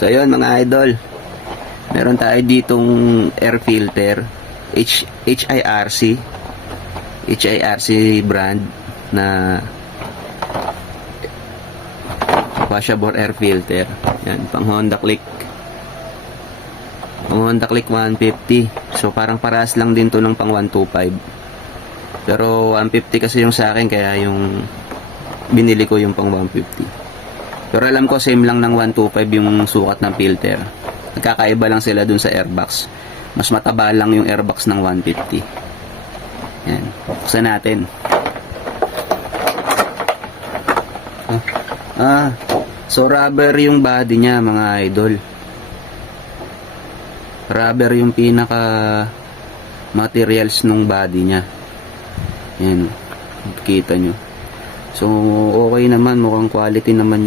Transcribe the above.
So yun mga idol, meron tayo ditong air filter HIRC brand na washable air filter. Yan, pang Honda Click 150. So parang parehas lang din to ng pang 125, pero 150 kasi yung sa akin, kaya yung binili ko yung pang 150. Pero alam ko same lang ng 125 yung sukat ng filter. Nagkakaiba lang sila dun sa airbox. Mas mataba lang yung airbox ng 150. Yan, buksan natin. So rubber yung body niya mga idol. Rubber yung pinaka materials nung body niya. Yan, kita nyo. So okay naman, mukhang quality naman